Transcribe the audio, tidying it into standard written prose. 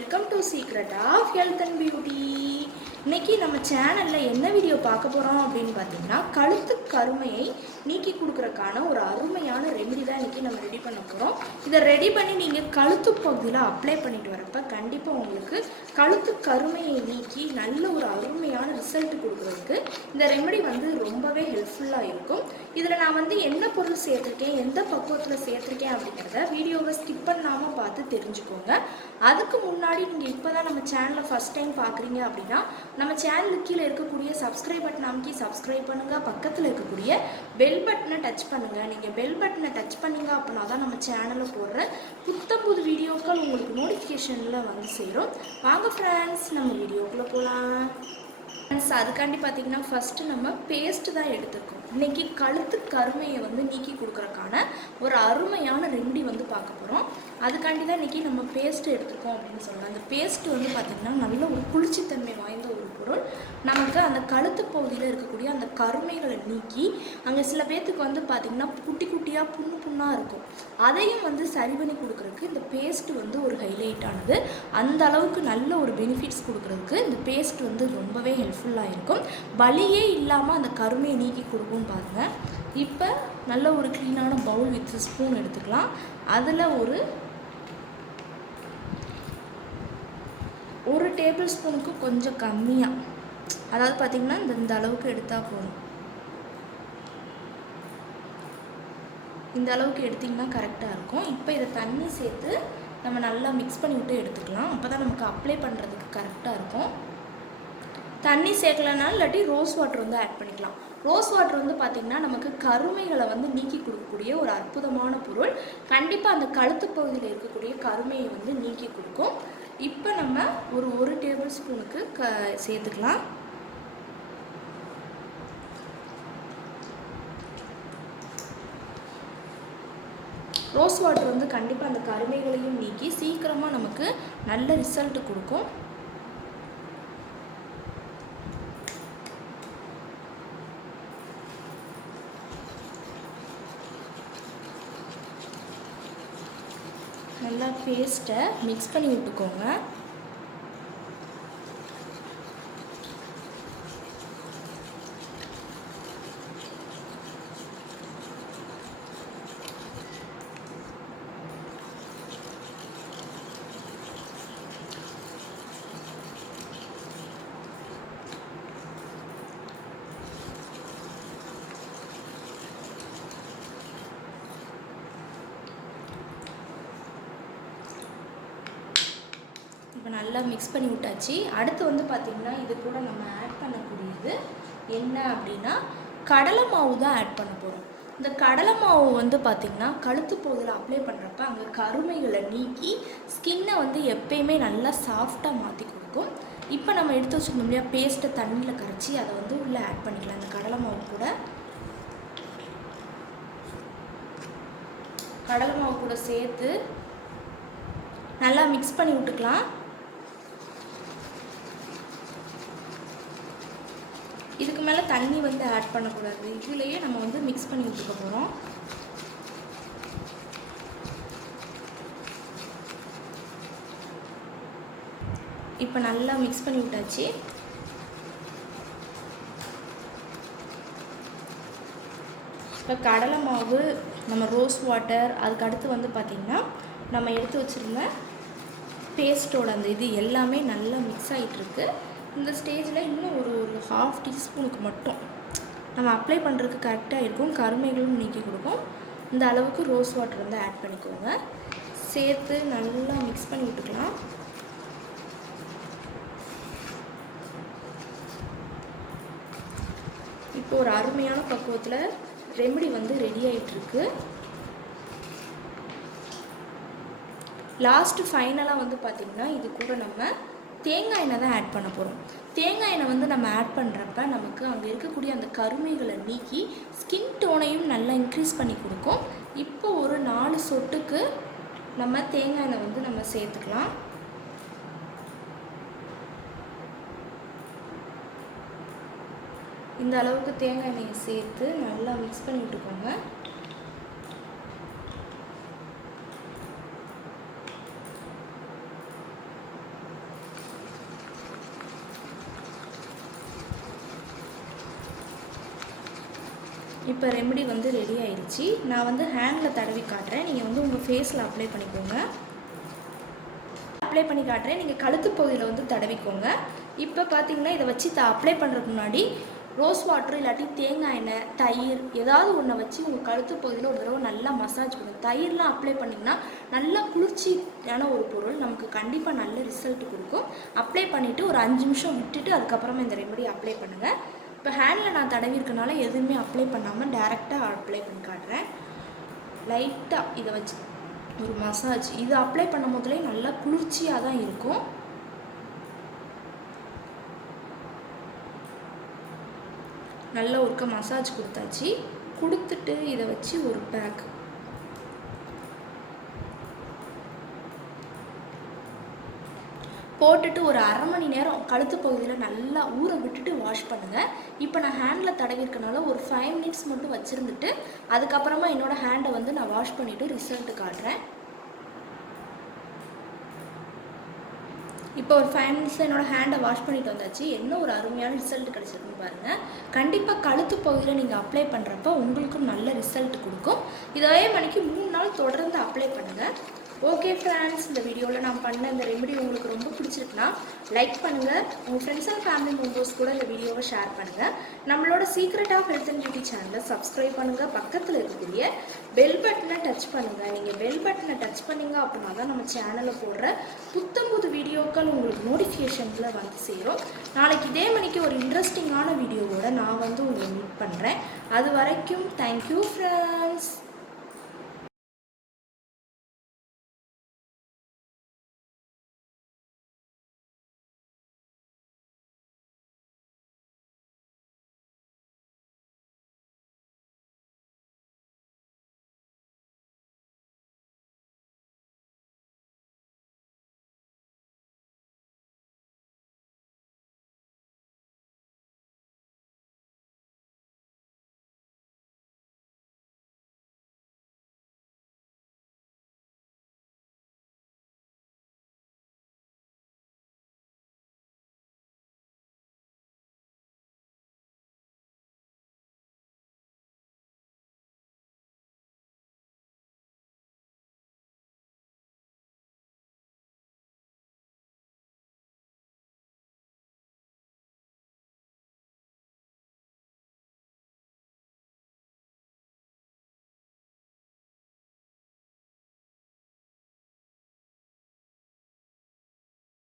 Welcome to secret of health and beauty. இன்றைக்கி நம்ம சேனலில் என்ன வீடியோ பார்க்க போகிறோம் அப்படின்னு பார்த்தீங்கன்னா, கழுத்து கருமையை நீக்கி கொடுக்குறக்கான ஒரு அருமையான ரெமெடி தான் இன்றைக்கி நம்ம ரெடி பண்ண போகிறோம். இதை ரெடி பண்ணி நீங்கள் கழுத்து பகுதியில் அப்ளை பண்ணிட்டு வரப்போ கண்டிப்பாக உங்களுக்கு கழுத்து கருமையை நீக்கி நல்ல ஒரு அருமையான ரிசல்ட் கொடுக்குறதுக்கு இந்த ரெமெடி ரொம்பவே ஹெல்ப்ஃபுல்லாக இருக்கும். இதில் நான் என்ன பொருள் சேர்த்துருக்கேன், எந்த பக்குவத்தில் சேர்த்துருக்கேன் அப்படிங்கிறத வீடியோவை ஸ்கிப் பண்ணாமல் பார்த்து தெரிஞ்சுக்கோங்க. அதுக்கு முன்னாடி நீங்கள் இப்போ தான் நம்ம சேனலை ஃபஸ்ட் டைம் பார்க்குறீங்க அப்படின்னா நம்ம சேனலுக்கு கீழே இருக்கக்கூடிய சப்ஸ்கிரைப் பட்டன் அமைக்கி சப்ஸ்கிரைப் பண்ணுங்கள். பக்கத்தில் இருக்கக்கூடிய பெல் பட்டனை டச் பண்ணுங்கள். நீங்கள் பெல் பட்டனை டச் பண்ணிங்க அப்படின்னா தான் நம்ம சேனலில் போடுற புத்தம்புது வீடியோக்கள் உங்களுக்கு நோட்டிஃபிகேஷனில் சேரும். வாங்க ஃப்ரெண்ட்ஸ், நம்ம வீடியோக்குள்ளே போகலாம். ஃப்ரெண்ட்ஸ், அதுக்காண்டி பார்த்தீங்கன்னா ஃபஸ்ட்டு நம்ம பேஸ்ட்டு தான் எடுத்துருக்கோம். இன்றைக்கி கழுத்து கருமையை நீக்கி கொடுக்குறக்கான ஒரு அருமையான ரெமெடி பார்க்க போகிறோம். அதுக்காண்டி தான் இன்றைக்கி நம்ம பேஸ்ட்டு எடுத்துருக்கோம் அப்படின்னு சொல்லலாம். அந்த பேஸ்ட்டு பார்த்திங்கன்னா நல்ல ஒரு குளிர்ச்சித்தன்மை வாய்ந்த ஒரு பொருள். நமக்கு அந்த கழுத்து பகுதியில் இருக்கக்கூடிய அந்த கருமைகளை நீக்கி, அங்கே சில பேர்த்துக்கு பார்த்திங்கன்னா குட்டி குட்டியாக புண்ணாக இருக்கும், அதையும் சரி பண்ணி கொடுக்குறதுக்கு இந்த பேஸ்ட்டு ஒரு ஹைலைட் ஆனது. அந்த அளவுக்கு நல்ல ஒரு பெனிஃபிட்ஸ் கொடுக்குறதுக்கு இந்த பேஸ்ட் ரொம்பவே ஹெல்ப்ஃபுல்லாக இருக்கும். வலியே இல்லாமல் அந்த கருமையை நீக்கி கொடுக்கும் பாருங்கள். இப்போ நல்ல ஒரு க்ளீனான பவுல் வித் ஸ்பூன் எடுத்துக்கலாம். அதில் ஒரு டேபிள் ஸ்பூனுக்கு கொஞ்சம் கம்மியாக, அதாவது பார்த்திங்கன்னா இந்த அளவுக்கு எடுத்தால் போதும். இந்த அளவுக்கு எடுத்திங்கன்னா கரெக்டாக இருக்கும். இப்போ இதை தண்ணி சேர்த்து நம்ம நல்லா மிக்ஸ் பண்ணி விட்டு எடுத்துக்கலாம். அப்போ தான் நமக்கு அப்ளை பண்ணுறதுக்கு கரெக்டாக இருக்கும். தண்ணி சேர்க்கலனாலும் இல்லாட்டி ரோஸ் வாட்டர் ஆட் பண்ணிக்கலாம். ரோஸ் வாட்டர் பார்த்திங்கன்னா நமக்கு கருமைகளை நீக்கி கொடுக்கக்கூடிய ஒரு அற்புதமான பொருள். கண்டிப்பாக அந்த கழுத்து பகுதியில் இருக்கக்கூடிய கருமையை நீக்கி கொடுக்கும். இப்போ நம்ம ஒரு டேபிள் ஸ்பூனுக்கு சேர்த்துக்கலாம். ரோஸ் வாட்டர் கண்டிப்பாக அந்த கருமைகளையும் நீக்கி சீக்கிரமாக நமக்கு நல்ல ரிசல்ட் கொடுக்கும். நல்லா பேஸ்ட்டை மிக்ஸ் பண்ணி விட்டுக்கோங்க. இப்போ நல்லா மிக்ஸ் பண்ணி விட்டாச்சு. அடுத்து பார்த்திங்கன்னா இது கூட நம்ம ஆட் பண்ணக்கூடியது என்ன அப்படின்னா, கடலை மாவு தான் ஆட் பண்ண போகிறோம். இந்த கடலை மாவு பார்த்திங்கன்னா கழுத்து பகுதியில் அப்ளை பண்ணுறப்ப அங்கே கருமைகளை நீக்கி ஸ்கின்னை எப்பயுமே நல்லா சாஃப்டாக மாற்றி கொடுக்கும். இப்போ நம்ம எடுத்து வச்சுக்கணும் இல்லையா, பேஸ்ட்டை தண்ணியில் கரைச்சி அதை உள்ளே ஆட் பண்ணிக்கலாம். இந்த கடலை மாவு கூட சேர்த்து நல்லா மிக்ஸ் பண்ணி விட்டுக்கலாம். இதுக்கு மேலே தண்ணி ஆட் பண்ணக்கூடாது. இதுலேயே நம்ம மிக்ஸ் பண்ணி விட்டுக்க போகிறோம். இப்போ நல்லா மிக்ஸ் பண்ணி விட்டாச்சு. இப்போ கடலை மாவு, நம்ம ரோஸ் வாட்டர், அதுக்கு அடுத்து பார்த்திங்கன்னா நம்ம எடுத்து வச்சுருந்த பேஸ்ட்டோட அந்த இது எல்லாமே நல்லா மிக்ஸ் ஆகிட்டுருக்கு. இந்த ஸ்டேஜில் இன்னும் ஒரு 1/2 டீஸ்பூனுக்கு மட்டும் நம்ம அப்ளை பண்ணுறதுக்கு கரெக்டாக இருக்கும். கருமைகளும் நீக்கி கொடுக்கும். இந்த அளவுக்கு ரோஸ் வாட்டர் ஆட் பண்ணிக்கோங்க. சேர்த்து நல்லா மிக்ஸ் பண்ணி விட்டுக்கலாம். இப்போ ஒரு அருமையான பக்குவத்தில் ரெமெடி ரெடி ஆகிட்டுருக்கு. லாஸ்ட்டு ஃபைனலாக பார்த்திங்கன்னா இது கூட நம்ம தேங்காய் எண்ணெய் தான் ஆட் பண்ண போகிறோம். தேங்காய் எண்ணெய் நம்ம ஆட் பண்ணுறப்ப நமக்கு அங்கே இருக்கக்கூடிய அந்த கருமைகளை நீக்கி ஸ்கின் டோனையும் நல்லா இன்க்ரீஸ் பண்ணி கொடுக்கும். இப்போ ஒரு 4 சொட்டுக்கு நம்ம தேங்காய் எண்ணெய் நம்ம சேர்த்துக்கலாம். இந்த அளவுக்கு தேங்காய் எண்ணெயை சேர்த்து நல்லா மிக்ஸ் பண்ணி விட்டுக்கோங்க. இப்போ ரெமெடி வந்து ரெடி ஆயிடுச்சு. நான் வந்து ஹேண்டில் தடவி காட்டுறேன். நீங்கள் வந்து உங்கள் ஃபேஸில் அப்ளை பண்ணிக்கோங்க. அப்ளை பண்ணி காட்டுறேன். நீங்கள் கழுத்து பகுதியில் வந்து தடவிக்கோங்க. இப்போ பார்த்தீங்கன்னா இதை வச்சு அப்ளை பண்ணுறதுக்கு முன்னாடி ரோஸ் வாட்டர் இல்லாட்டி தேங்காய் எண்ணெய், தயிர் ஏதாவது ஒன்றை வச்சு உங்கள் கழுத்து பகுதியில் ஒரு தடவை நல்லா மசாஜ் பண்ணுங்கள். தயிர்லாம் அப்ளை பண்ணிங்கன்னா நல்லா குளிர்ச்சியான ஒரு பொருள், நமக்கு கண்டிப்பாக நல்ல ரிசல்ட் கொடுக்கும். அப்ளை பண்ணிவிட்டு ஒரு 5 நிமிஷம் விட்டுட்டு அதுக்கப்புறமா இந்த ரெமெடி அப்ளை பண்ணுங்கள். இப்போ ஹேண்டில் நான் தடவிருக்கனால எதுவுமே அப்ளை பண்ணாமல் டேரெக்டாக அப்ளை பண்ணி காட்டுறேன். லைட்டாக இதை வச்சு ஒரு மசாஜ், இது அப்ளை பண்ணும் போதுலே நல்லா குளிர்ச்சியாக தான் இருக்கும். நல்ல ஒருக்க மசாஜ் கொடுத்தாச்சு. கொடுத்துட்டு இதை வச்சு ஒரு பேக் போட்டுட்டு ஒரு அரை மணி நேரம் கழுத்து பகுதியில் நல்லா ஊற விட்டுட்டு வாஷ் பண்ணுங்கள். இப்போ நான் ஹேண்டில் தடவிருக்கனால ஒரு 5 மினிட்ஸ் மட்டும் வச்சுருந்துட்டு அதுக்கப்புறமா என்னோடய ஹேண்டை வந்து நான் வாஷ் பண்ணிவிட்டு ரிசல்ட்டு காட்டுறேன். இப்போ ஒரு 5 மினிட்ஸில் என்னோடய ஹேண்டை வாஷ் பண்ணிட்டு வந்தாச்சு. என்ன ஒரு அருமையான ரிசல்ட் கிடச்சிருக்குன்னு பாருங்கள். கண்டிப்பாக கழுத்து பகுதியில் நீங்கள் அப்ளை பண்ணுறப்ப உங்களுக்கும் நல்ல ரிசல்ட் கொடுக்கும். இதே மணிக்கு 3 நாள் தொடர்ந்து அப்ளை பண்ணுங்கள். ஓகே ஃப்ரெண்ட்ஸ், இந்த வீடியோவில் நான் பண்ண இந்த ரெமெடி உங்களுக்கு ரொம்ப பிடிச்சிருக்குன்னா லைக் பண்ணுங்கள். உங்கள் ஃப்ரெண்ட்ஸ் அண்ட் ஃபேமிலி மெம்பர்ஸ் கூட இந்த வீடியோவை ஷேர் பண்ணுங்கள். நம்மளோட secret of health and beauty சேனலை சப்ஸ்கிரைப் பண்ணுங்கள். பக்கத்தில் இருக்கக்கூடிய பெல் பட்டனை டச் பண்ணுங்கள். நீங்கள் பெல் பட்டனை டச் பண்ணிங்க அப்படின்னா தான் நம்ம சேனலில் போடுற புத்தம்புது வீடியோக்கள் உங்களுக்கு நோட்டிஃபிகேஷன்ஸில் வந்து சேரும். நாளைக்கு இதே மணிக்கு ஒரு இன்ட்ரெஸ்டிங்கான வீடியோவோட நான் வந்து உங்களை மீட் பண்ணுறேன். அது வரைக்கும் தேங்க்யூ ஃப்ரெண்ட்ஸ்.